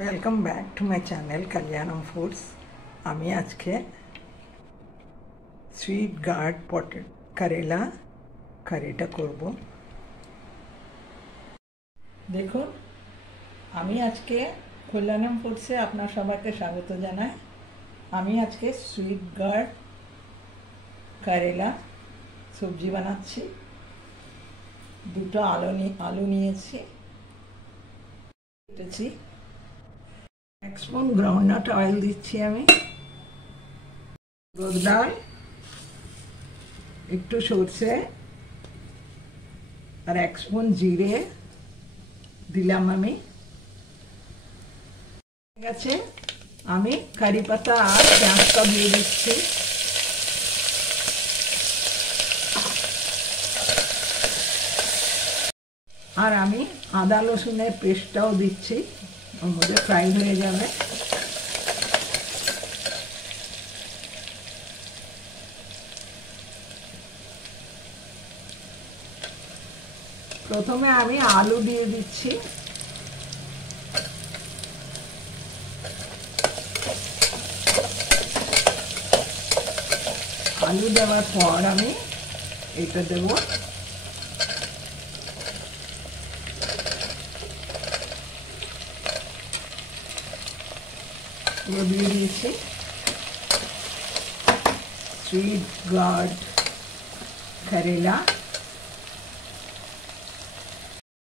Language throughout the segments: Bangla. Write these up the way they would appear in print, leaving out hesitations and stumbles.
Welcome back to my channel Kalyanam Foods. आमी आज के स्वीट गार्ड पटेट करेला कारीटा करब। देखो आमी आज के कल्याणम फूड्से आपना सबाइके स्वागत जानाई। आमी आज के स्वीट गार्ड करेला सब्जी बानाচ্ছি। দুটো आलू নিয়েছি। एक स्पून ग्राउंडनट ऑयल দিচ্ছি আমি, হলুদ ডাল, একটু সরষে আর এক স্পুন জিরে দিলাম আমি। ঠিক আছে, আমি কারি পাতা আর পেঁয়াজটা দিয়ে দিচ্ছি। আর আমি আদা রসুনের পেস্টটাও দিচ্ছি, ওর মধ্যে ফ্রাই হয়ে যাবে। প্রথমে আমি আলু দিয়ে দিচ্ছি। আলু দেওয়ার পর আমি এটা দেব। দিয়ে দিয়েছি স্वीट गार्ड करेला।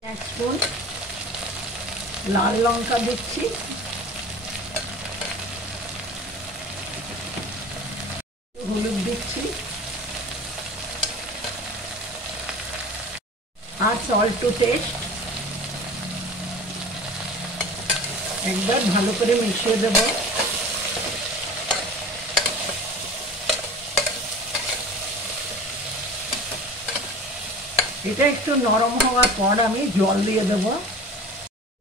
एक स्पून लाल लंका दिচ্ছি, হলুদ দিচ্ছি আর সল্ট টু টেস্ট। একবার ভালো করে মিশিয়ে দেব। এটা একটু নরম হওয়ার পর আমি জল দিয়ে দেব।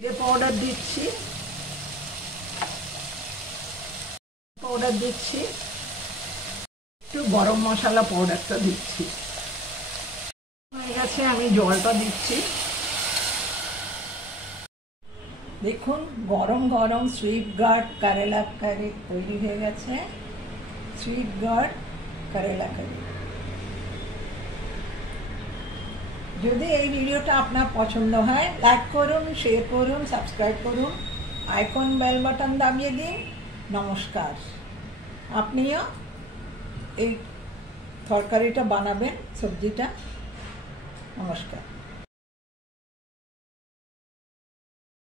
জিরে পাউডার দিচ্ছি, পাউডার দিচ্ছি, একটু গরম মশলা পাউডারটা দিচ্ছি। হয়ে গেছে, আমি জলটা দিচ্ছি। দেখুন গরম গরম সুইট গার্ড करेला কারি তৈরি হয়ে গেছে। সুইট গার্ড करेला কারি। যদি এই ভিডিওটা আপনার পছন্দ হয় লাইক করুন, শেয়ার করুন, সাবস্ক্রাইব করুন, আইকন বেল বাটন দাবিয়ে দিন। নমস্কার। আপনিও এই তরকারিটা বানাবেন, সবজিটা। নমস্কার।